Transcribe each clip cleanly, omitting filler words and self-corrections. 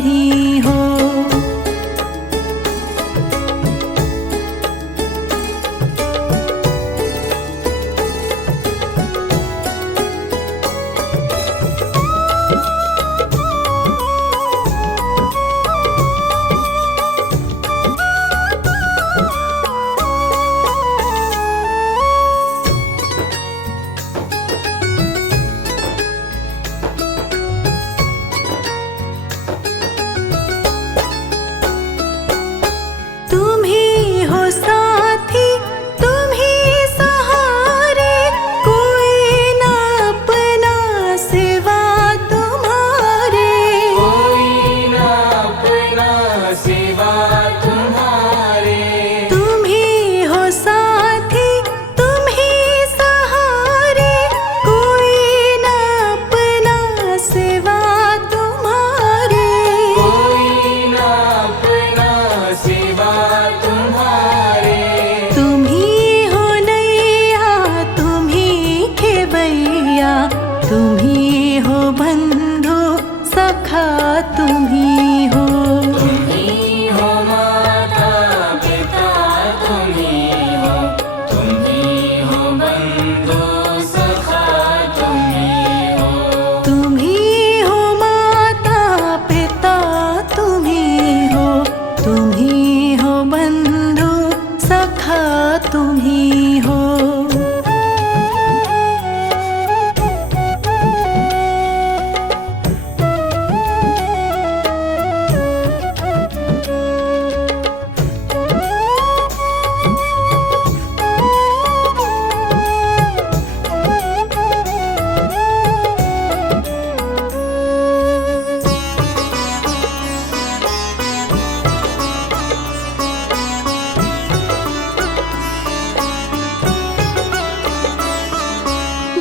ही हो।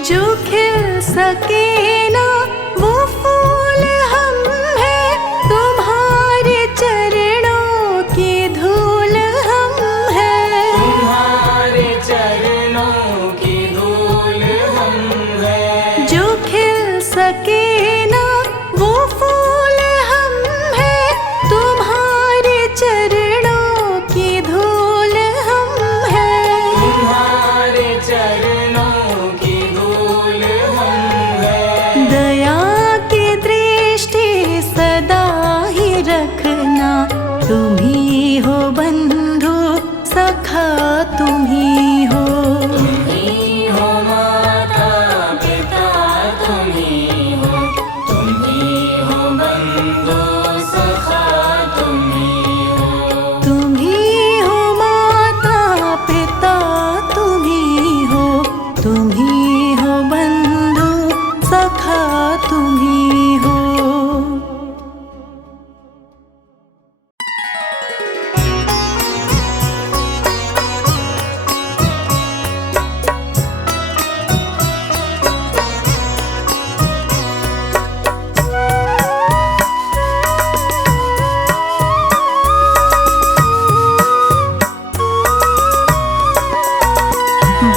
जो खिल सके ना वो फूल हम हैं, तुम्हारे चरणों की धूल हम हैं। तुम्हारे चरणों की धूल हम हैं। जो खिल सके ना वो फूल हम हैं, तुम्हारे चरणों की धूल हम हैं। तुम्हारे चरणों की धूल हम हैं। दया की दृष्टि सदा ही रखना, तुम ही हो बंधु सखा तुम ही हो। तुम ही हो माता पिता तुम ही हो। तुम ही हो बंधु सखा तुम ही हो। तुम ही हो माता पिता तुम ही हो। तुम ही हो बंधु सखा तुम ही हो।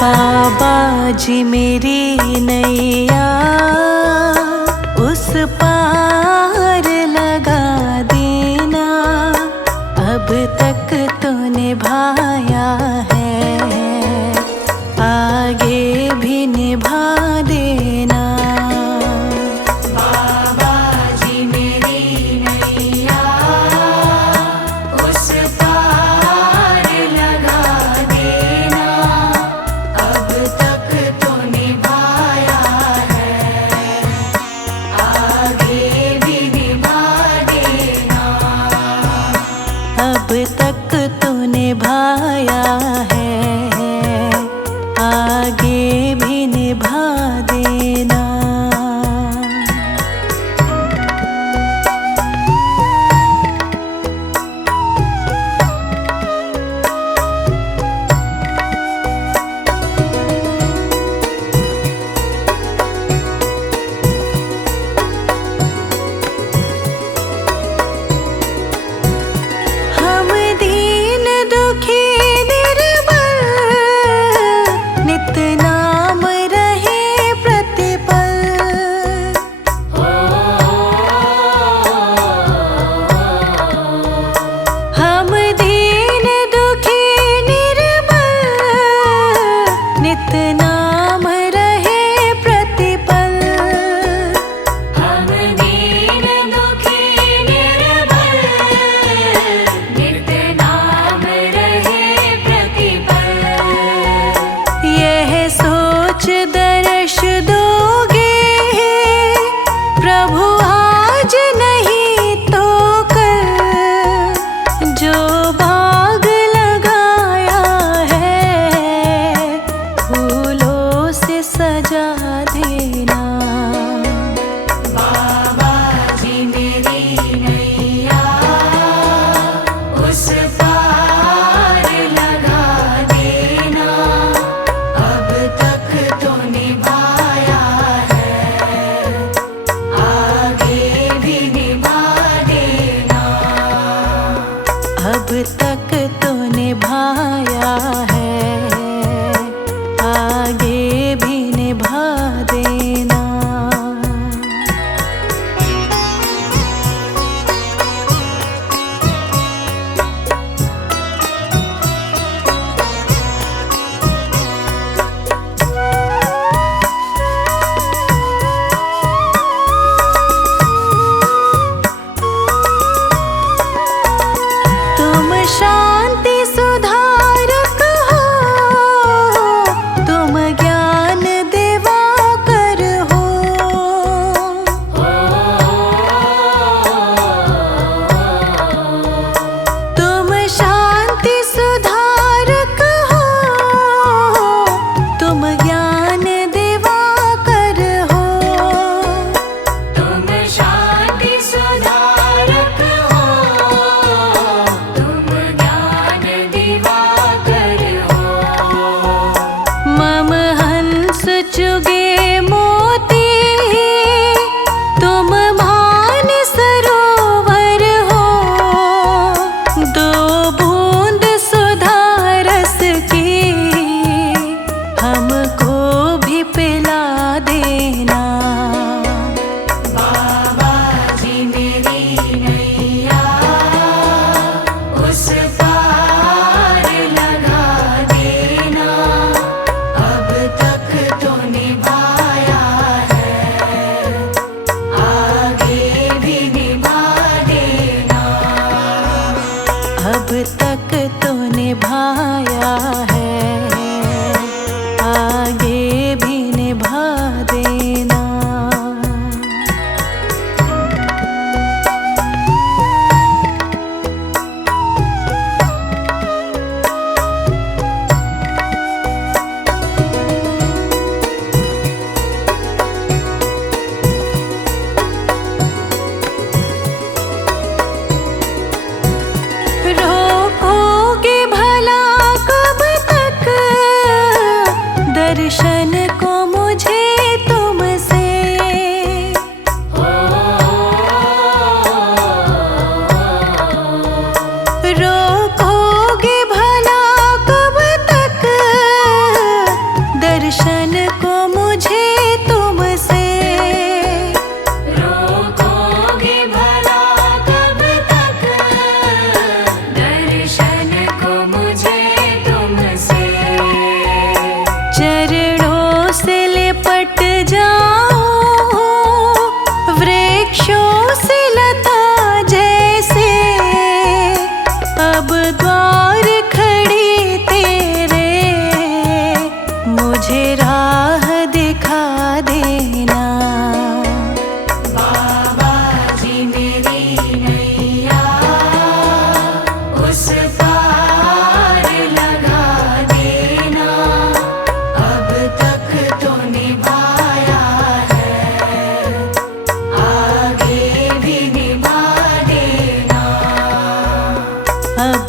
बाबा जी मेरी नैया उस पार लगा देना, अब तक तो निभाया है, आगे भी निभा देना। बाबा जी मेरी नैया उस पार लगा देना, अब तक तो निभाया है, आगे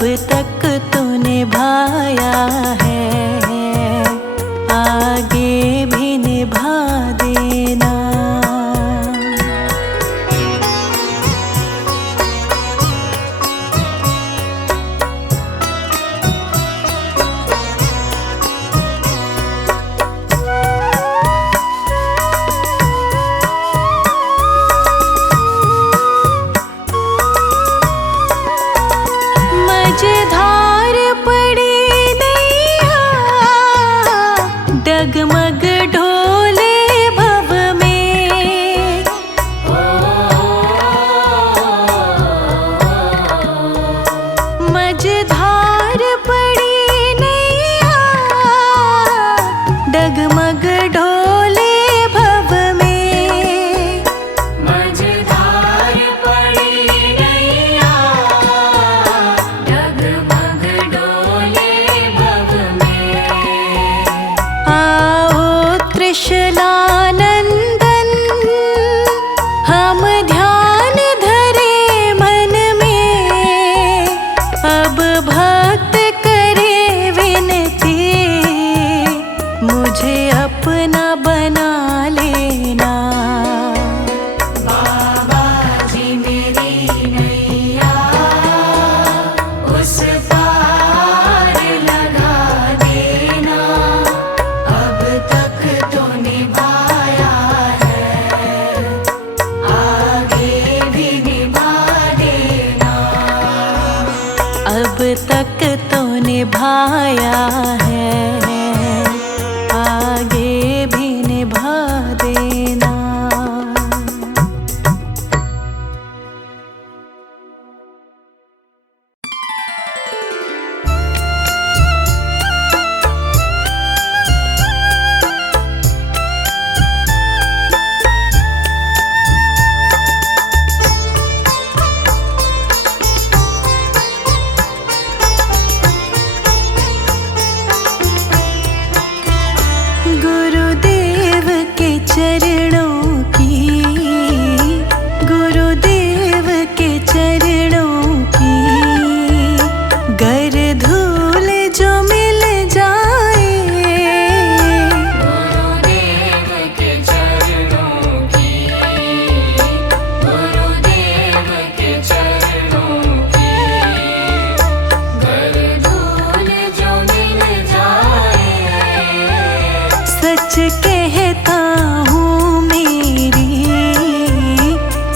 अब तक तो निभाया है, आगे भी निभा देना। मझधार पड़ी नैया, डगमग ढोले भव में। मझधार पड़ी नैया, डगमग ढोले भव में। मझधार पड़ी नैया, डगमग डोले भव में। आओ त्रिशलानंदन, हम ध्यान धरे मन में। अब भक्त करे विनती, मुझे अपना बना लेना। बाबा जी मेरी नैया उस पार लगा देना। अब तक तो निभाया है, आगे भी निभा देना। अब तक तो निभाया है, आगे भी निभा देना। गुरुदेव के चरणों की, गुरुदेव के चरणों की, गर धूल जो मिल जाए। गुरुदेव के चरणों की, गुरुदेव के चरणों की, गर धूल जो मिल जाए। सच कहता हूँ मेरी,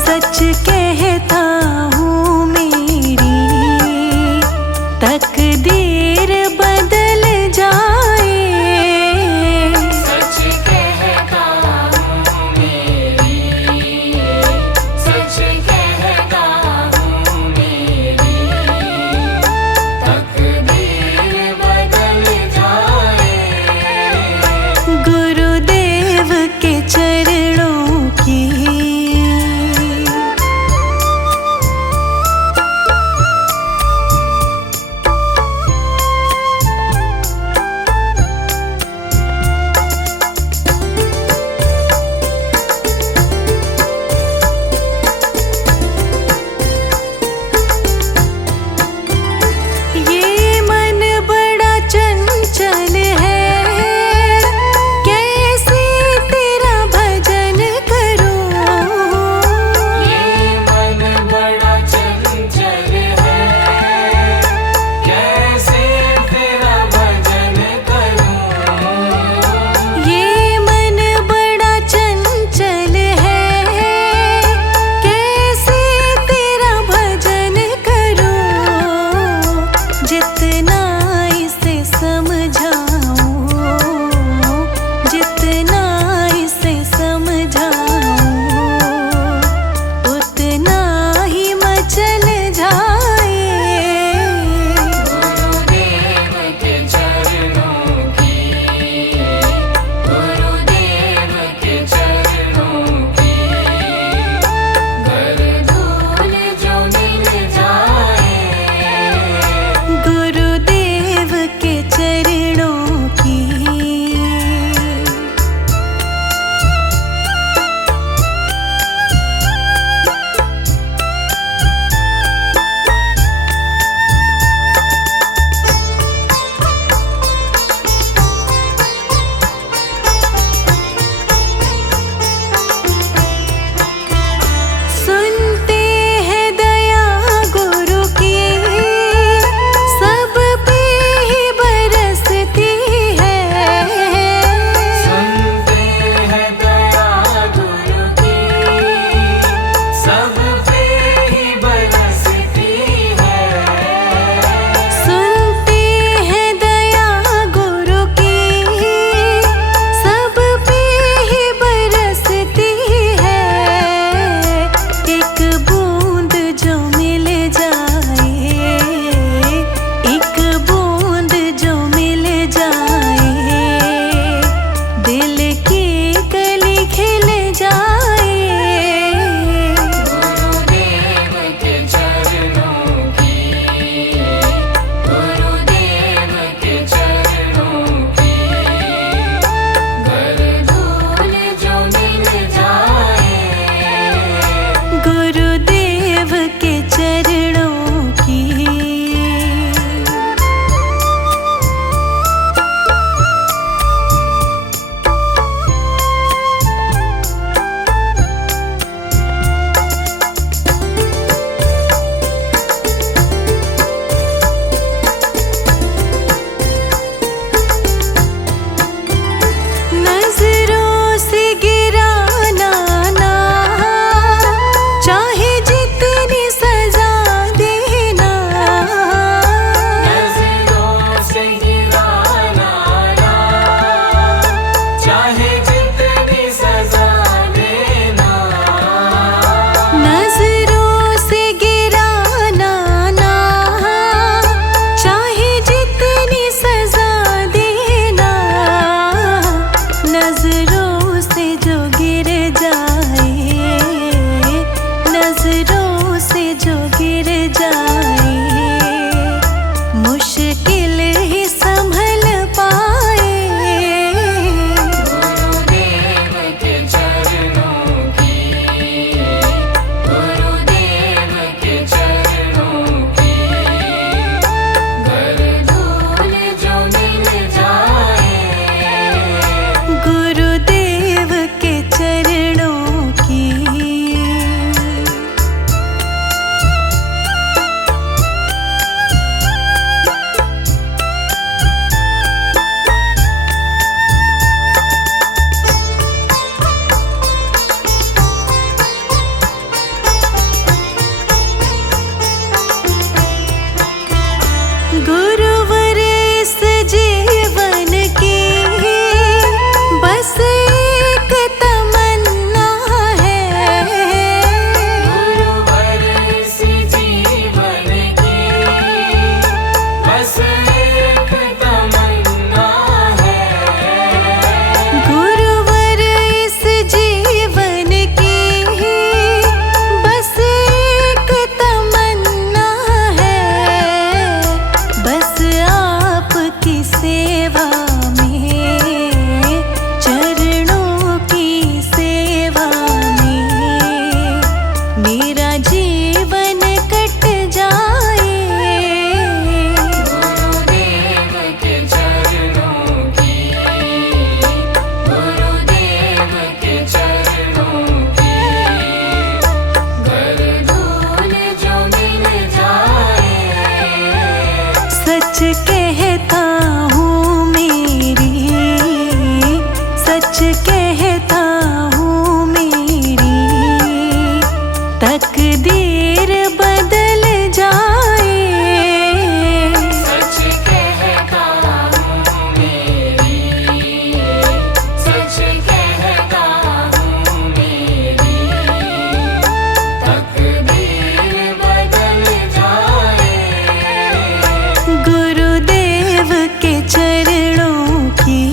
सच कहता हूँ मेरी, तकदीर बदल जाए। सच कहता हूँ मेरी, सच कहता हूँ मेरी, तकदीर बदल जाए। गुरुदेव के चरणों की, तकदीर बदल जाए। सच कहता हूँ मेरी, सच कहता हूँ मेरी, तकदीर बदल जाए। गुरुदेव के चरणों की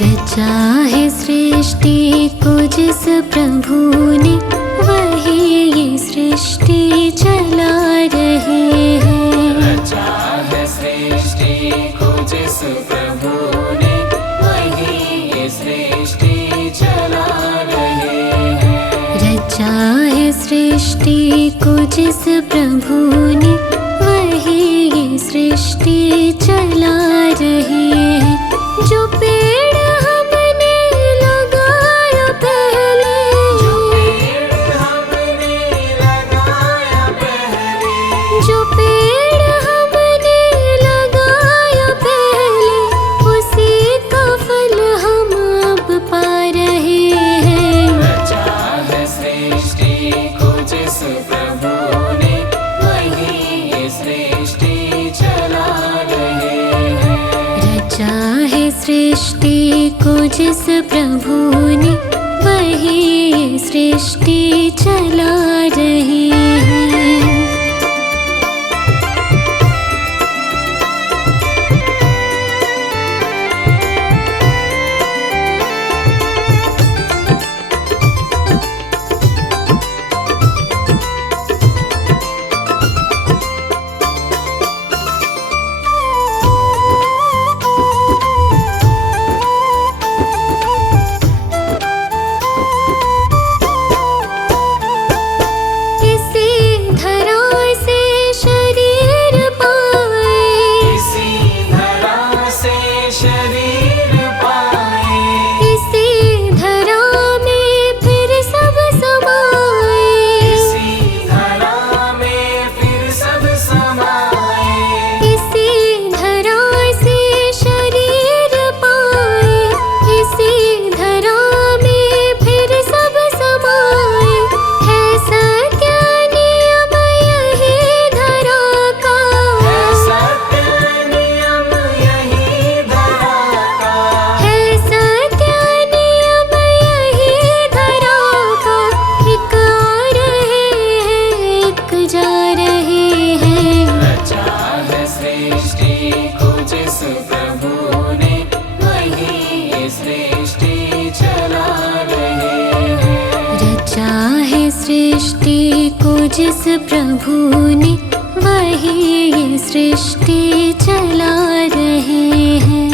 रचा है सृष्टि को जिस प्रभु ने, वही ये सृष्टि चला रहे हैं। रचा है सृष्टि को जिस प्रभु ने, वही ये सृष्टि चला रहे हैं। रचा है सृष्टि को जिस प्रभु ने, वही ये सृष्टि चला रहे हैं। जो पेड़ हमने लगाया पहले, जो पेड़ हमने लगाया पहले, जो पेड़ हमने लगाया पहले, उसी का फल हम अब पा रहे हैं। रचा है सृष्टि को जिस प्रभु ने, वही ये सृष्टि चला रहे हैं। रचा है सृष्टि को जिस प्रभु ने, वही ये सृष्टि चला रहे हैं। इसी धरा से शरीर पाए, इसी धरा से शरीर पाए, इसी धरा में फिर सब समाए। इसी धरा में फिर सब समाए। इसी धरा से शरीर पाए, इसी धरा में फिर सब समाए। है सत्य नियम यही धरा का, है सत्य नियम यही धरा का, है सत्य नियम यही धरा का। एक आ रहे हैं, एक जा रहे हैं। रचा है सृष्टि को जिस प्रभु ने, वही ये सृष्टि चला रहे हैं। रचा है सृष्टि को जिस प्रभु ने, वही ये सृष्टि चला रहे हैं।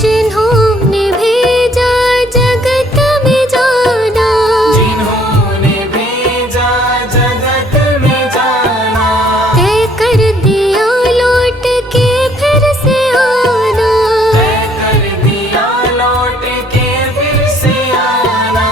जिन्होंने भेजा जगत में जाना, जिन्होंने भेजा जगत में जाना, तय कर दिया लौट के फिर से आना। तय कर दिया लौट के फिर से आना।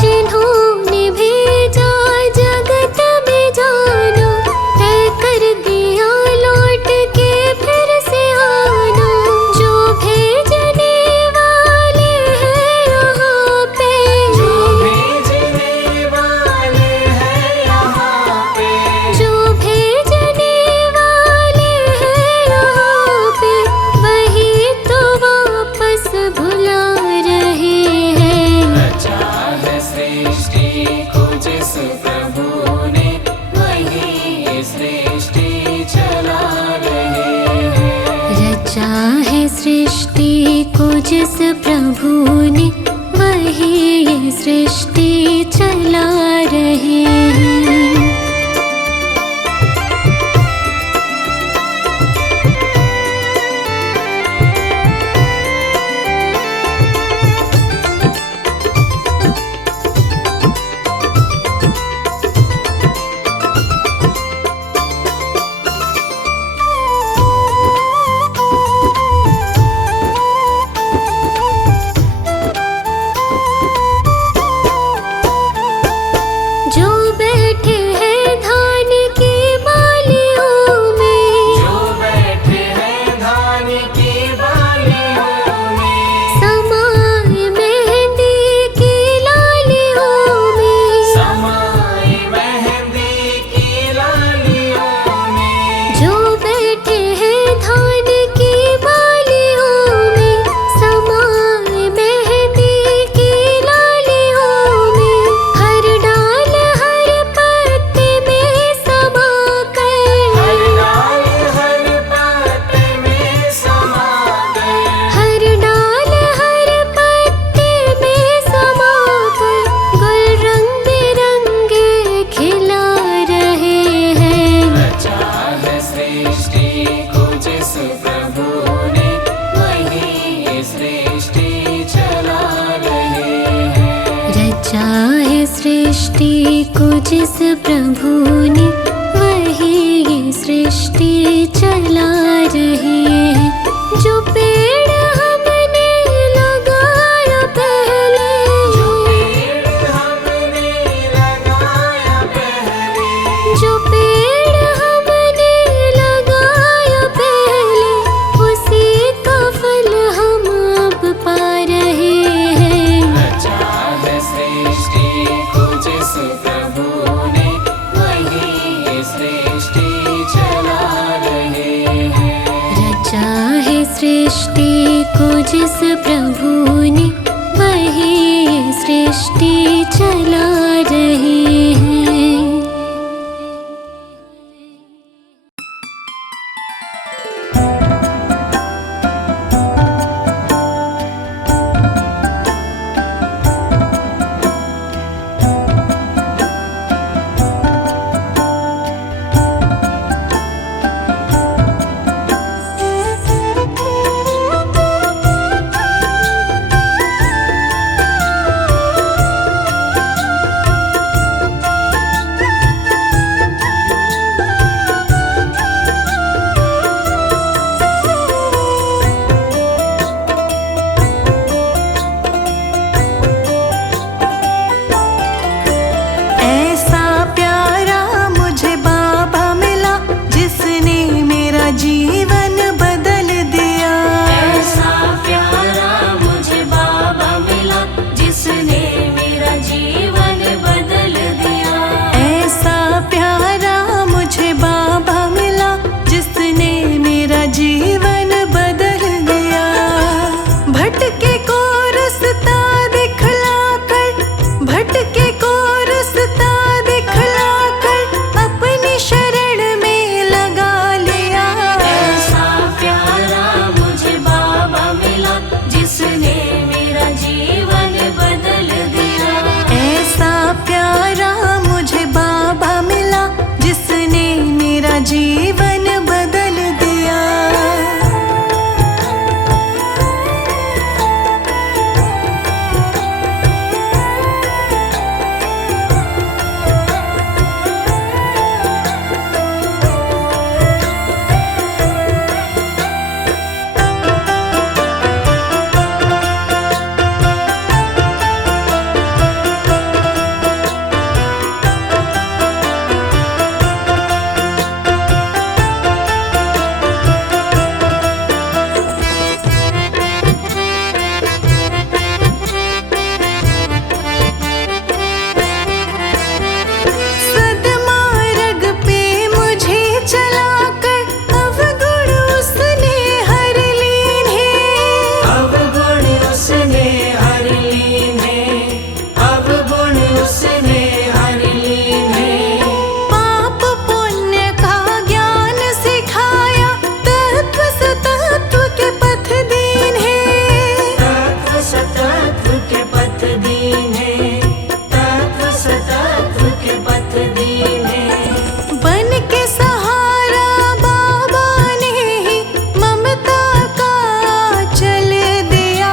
जिन्होंने भेजा जगत में जाना, तय कर दिया लौट के फिर से आना। जो भेजने वाले हैं यहाँ पे, जो भेजने वाले हैं यहाँ पे, जो भेजने वाले हैं यहाँ पे, वही तो वापस बुला रहे हैं। रचा है सृष्टि को जिस प्रभु ने, वही ये सृष्टि चला रहे हैं। रचा है सृष्टि को जिस प्रभु ने, वही ये सृष्टि चला रहे हैं। सृष्टि चला रहे हैं। रचा है सृष्टि को जिस प्रभु ने, वही ये सृष्टि चला रहे हैं। जो पेड़ हमने लगाया पहले, जो पेड़ हमने लगाया पहले, जो पेड़ हमने लगाया पहले, उसी का फल हम अब पा रहे हैं। रचा है सृष्टि को जिस प्रभु ने, वही ये सृष्टि चला रहे हैं। रचा है सृष्टि को जिस प्रभु ने, वही ये सृष्टि चला रहे हैं। ऐसा प्यारा मुझे बाबा मिला, जिसने मेरा जीवन बदल दिया। ऐसा प्यारा मुझे बाबा मिला, जिसने मेरा जीवन बदल दिया। ऐसा प्यारा मुझे बाबा मिला, जिसने मेरा जीवन बदल दिया। भटके को रास्ता दिखलाकर, भटके को रास्ता दिखलाकर, अपनी शरण में लगा लिया। ऐसा प्यारा मुझे बाबा मिला, जिसने मेरा जीवन बदल दिया। ऐसा प्यारा मुझे बाबा मिला, जिसने मेरा जीवन बदल दिया। सदमार्ग पे मुझे चलाकर, अवगुण उसने हर लीन है। अवगुण उसने हर लीन है, अवगुण उसने हर लीन है। पाप पुण्य का ज्ञान सिखाया, तत्व सतत्व के पथ दीन है। तत्व सतत्व के पथ दीन है, तत्व सतत्व के पथ दीन है। बन के सहारा बाबा ने ही ममता का चल दिया।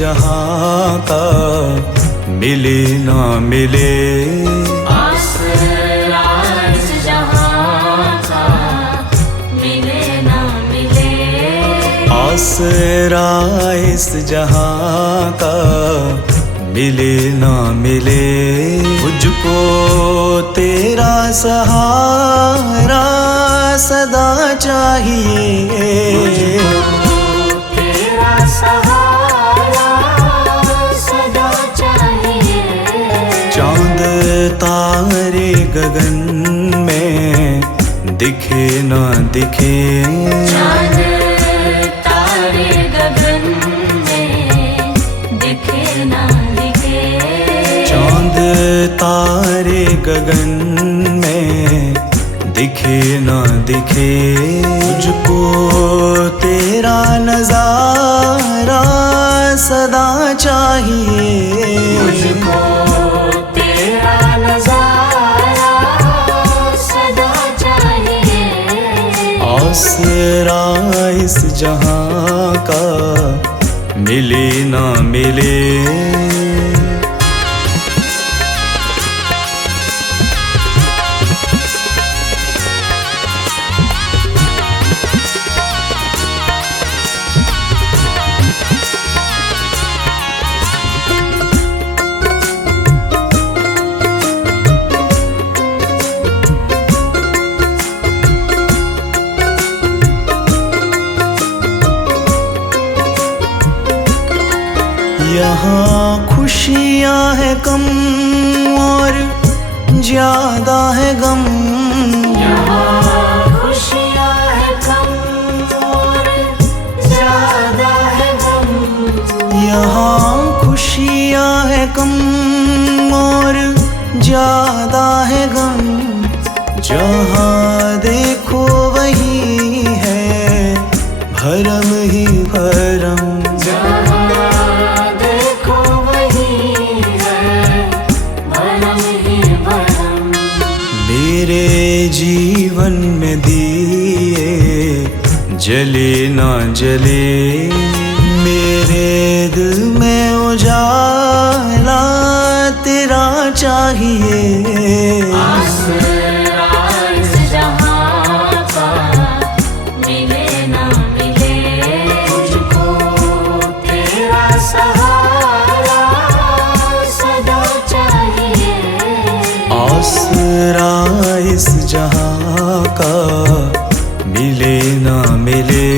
जहां का मिले ना मिले, आसरा इस जहां का मिले ना मिले, आसरा इस जहां का मिले ना मिले। मुझको तेरा सहारा सदा चाहिए, तेरा सहारा सदा चाहिए। चांद तारे गगन में दिखे ना दिखे, चांद तारे गगन में दिखे ना दिखे, चांद तारे गगन में दिखे ना दिखे। मुझको तेरा नजारा सदा चाहिए, मुझको तेरा नजारा सदा चाहिए। आसरा इस जहां का मिले ना मिले। यहाँ खुशियाँ है कम और ज्यादा है गम, यहाँ खुशियाँ है कम और ज्यादा है गम, यहाँ खुशियाँ है कम और ज्यादा है गम। जहाँ देखो वही है भरम ही भरम, मेरे जीवन में दिए जले ना जले, मेरे दिल में उजाला तेरा चाहिए। आसरा इस जहां का मिले ना मिले, मुझको तेरा सहारा सदा चाहिए। आसरा इस जहां का मिले ना मिले।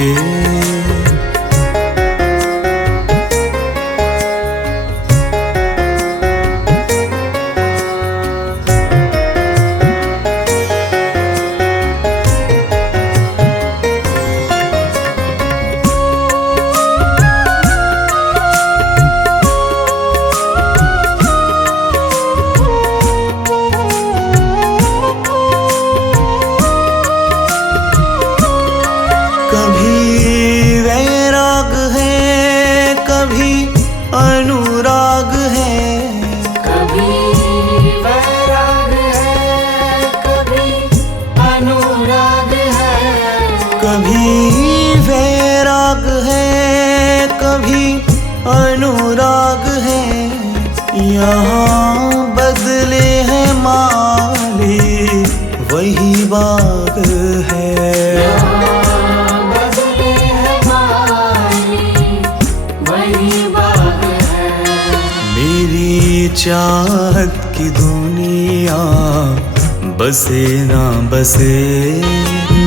कभी वैराग है कभी अनुराग है, कभी वैराग है कभी अनुराग है, कभी वैराग है कभी अनुराग है। यहाँ बदले हैं माली वही बाग है, चाहत की दुनिया बसे ना बसे,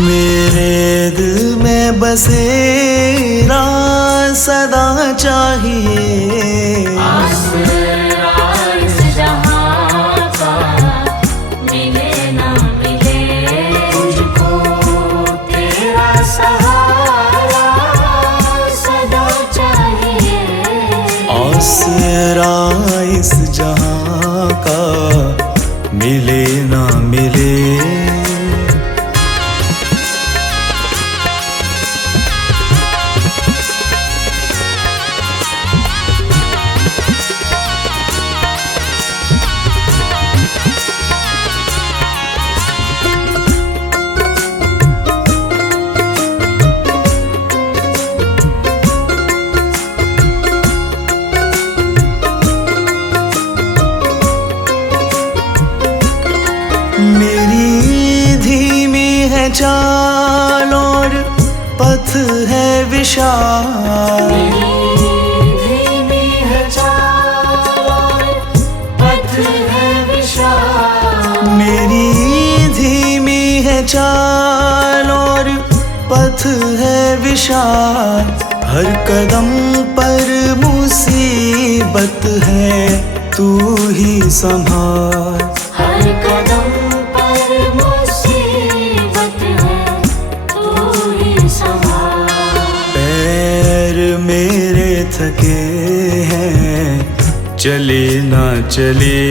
मेरे दिल में बसेरा सदा चाहिए। आसरा इस जहां का मिले ना मिले, मुझको तेरा सहारा सदा चाहिए। आसरा इस जहां का मिले ना मिले। है चाल और पथ है विशाल। धीमी है चाल और पथ है विशाल। मेरी धीमी है चाल और पथ है विशाल। हर कदम पर मुसीबत है, तू ही संभाल। हर कदम पर मुसीबत है, तू ही संभाल। पैर मेरे थके हैं, चले ना चले,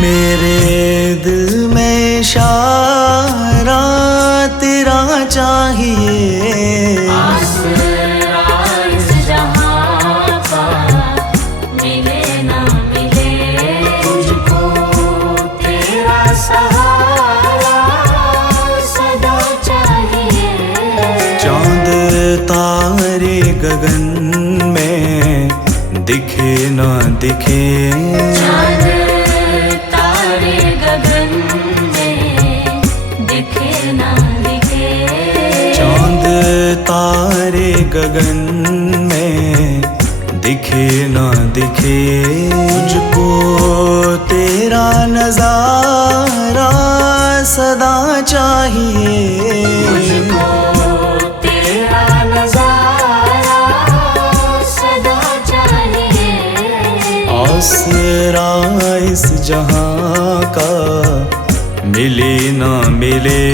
मेरे दिल में इशारा तेरा चाहिए। आसरा इस जहां का मिले ना मिले, तुझको तेरा सहारा सदा चाहिए। चांद तारे गगन में दिखे ना दिखे, चांद तारे गगन में दिखे ना दिखे। चांद तारे गगन में दिखे ना दिखे, मुझको तेरा नजारा सदा चाहिए। मुझको तेरा नजारा सदा चाहिए। आसरा इस जहां का मिले ना मिले।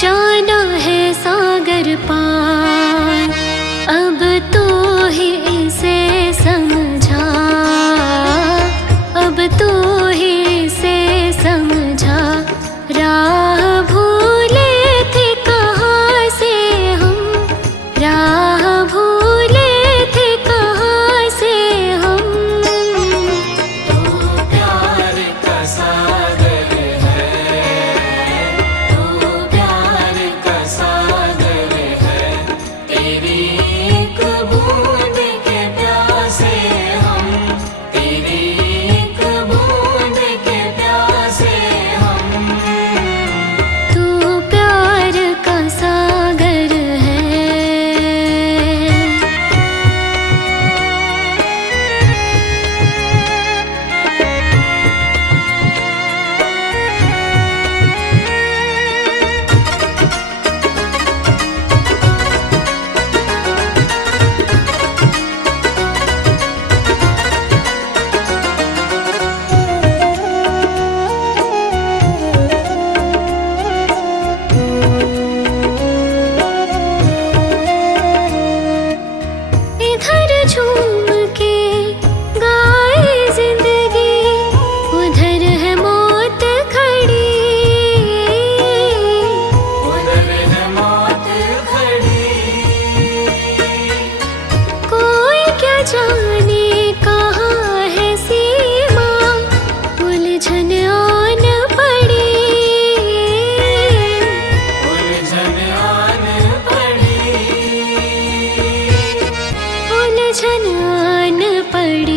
जाना है सागर पार, अब तो ही इसे समझा, अब तो ही इसे समझा। राह भूले थे कहाँ से हम, राह भूले थे कहाँ से हम। तू प्यार का सागर है, तू प्यार का सागर है, तेरी एक बूंद वचन आन पड़े।